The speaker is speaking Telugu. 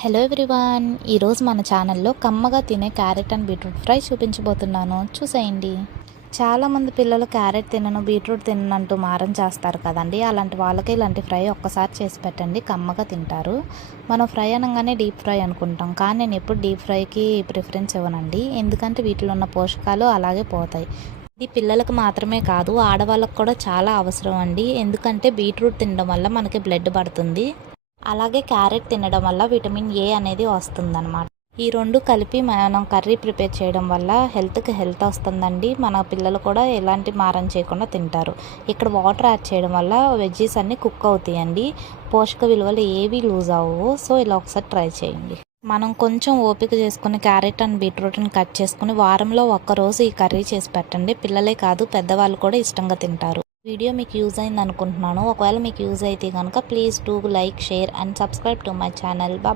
హలో ఎవ్రీవన్, ఈరోజు మన ఛానల్లో కమ్మగా తినే క్యారెట్ అండ్ బీట్రూట్ ఫ్రై చూపించబోతున్నాను. చూసేయండి. చాలామంది పిల్లలు క్యారెట్ తినను, బీట్రూట్ తిననంటూ మారం చేస్తారు కదండి. అలాంటి వాళ్ళకి ఇలాంటి ఫ్రై ఒక్కసారి చేసి పెట్టండి, కమ్మగా తింటారు. మనం ఫ్రై అనగానే డీప్ ఫ్రై అనుకుంటాం, కానీ నేను ఎప్పుడు డీప్ ఫ్రైకి ప్రిఫరెన్స్ ఇవ్వనండి. ఎందుకంటే వీటిలో ఉన్న పోషకాలు అలాగే పోతాయి. ఇది పిల్లలకు మాత్రమే కాదు, ఆడవాళ్ళకు కూడా చాలా అవసరం అండి. ఎందుకంటే బీట్రూట్ తినడం వల్ల మనకి బ్లడ్ పడుతుంది. అలాగే క్యారెట్ తినడం వల్ల విటమిన్ ఏ అనేది వస్తుందన్నమాట. ఈ రెండు కలిపి మనం కర్రీ ప్రిపేర్ చేయడం వల్ల హెల్త్కి హెల్త్ వస్తుందండి. మన పిల్లలు కూడా ఎలాంటి మారం చేయకుండా తింటారు. ఇక్కడ వాటర్ యాడ్ చేయడం వల్ల వెజ్జీస్ అన్నీ కుక్ అవుతాయండి. పోషక విలువలు ఏవి లూజ్ అవ్వవు. సో ఇలా ఒకసారి ట్రై చేయండి. మనం కొంచెం ఓపిక చేసుకుని క్యారెట్ అండ్ బీట్రూట్ని కట్ చేసుకుని వారంలో ఒక్కరోజు ఈ కర్రీ చేసి పెట్టండి. పిల్లలే కాదు, పెద్దవాళ్ళు కూడా ఇష్టంగా తింటారు. వీడియో మీకు యూజ్ అయింది అనుకుంటున్నాను. ఒకవేళ మీకు యూజ్ అయితే కనుక please do like, share and subscribe to my channel.